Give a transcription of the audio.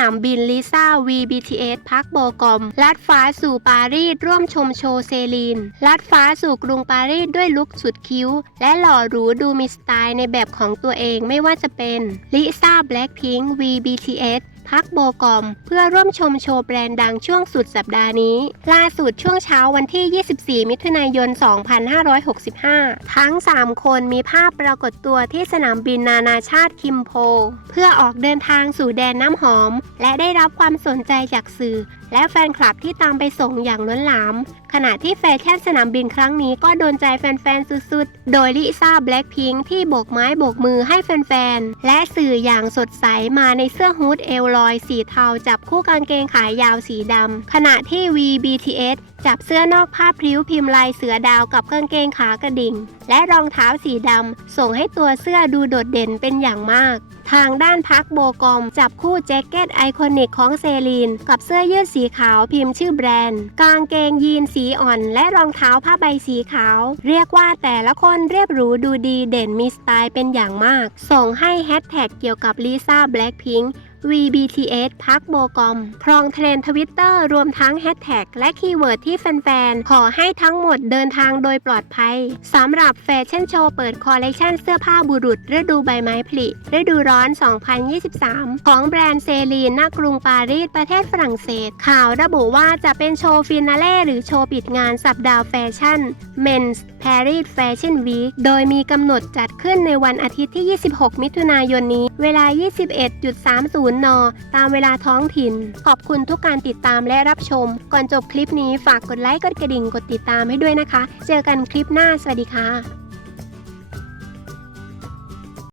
นามบินลิซ่า VBTS พักโบกอม ลัดฟ้าสู่ปารีสร่วมชมโชว์เซลีน ลัดฟ้าสู่กรุงปารีสด้วยลุคสุดคิ้ว และหล่อหรูดูมีสไตล์ในแบบของตัวเองไม่ว่าจะเป็นลิซ่าแบล็คพิงค์ VBTS พักโบกอม เพื่อร่วมชมโชว์แบรนด์ดังช่วงสุดสัปดาห์นี้ ล่าสุดช่วงเช้าวันที่ 24 มิถุนายน 2565 ทั้ง 3 คนมีภาพปรากฏตัวที่สนามบินนานาชาติคิมโพ เพื่อออกเดินทางสู่แดนน้ำหอม และได้รับความสนใจจากสื่อ และแฟนคลับที่ตามไปส่งอย่างล้นหลาม ขณะที่แฟชั่นสนามบินครั้งนี้ก็โดนใจแฟนๆ สุดๆ โดยลิซ่าแบล็คพิงค์ที่โบกไม้โบกมือให้แฟนๆ และสื่ออย่างสดใสมาในเสื้อฮูดเอลลอยสีเทาจับคู่กางเกงขายาวสีดำ ขณะที่ VBTS จับเสื้อนอกผ้าพริ้วพิมพ์ลายเสือดาวกับกางเกงขากระดิ่ง และรองเท้าสีดำส่งให้ตัวเสื้อดูโดดเด่นเป็นอย่างมาก ทางด้านพักโบกอม จับคู่แจ็คเก็ตไอคอนิกของเซรีน กับเสื้อยืดสีขาวพิมพ์ชื่อแบรนด์ กางเกงยีนสีอ่อน และรองเท้าผ้าใบสีขาว เรียกว่าแต่ละคนเรียบหรูดูดีเด่นมีสไตล์เป็นอย่างมาก ส่งให้แฮชแท็กเกี่ยวกับลิซ่าแบล็คพิงค์ VBTS พักโบกอม ครองเทรนทวิตเตอร์รวมทั้งแฮชแท็กและคีย์เวิร์ดที่แฟนๆ ขอให้ทั้งหมดเดินทางโดยปลอดภัย สำหรับแฟชั่นโชว์เปิดคอลเลกชันเสื้อผ้าบุรุษฤดูใบไม้ผลิฤดูร้อน 2023 ของแบรนด์เซรีนณกรุงปารีสประเทศฝรั่งเศส ข่าวระบุว่าจะเป็นโชว์ฟินาเล่หรือโชว์ปิดงานสัปดาห์แฟชั่น Men's Paris Fashion Week โดยมีกำหนดจัดขึ้นในวันอาทิตย์ที่ 26 มิถุนายนนี้ เวลา 21.30นตามเวลาท้องถิ่น ขอบคุณทุกการติดตามและรับชม ก่อนจบคลิปนี้ฝากกดไลค์กดกระดิ่งกดติดตามให้ด้วยนะคะ เจอกันคลิปหน้าสวัสดีค่ะ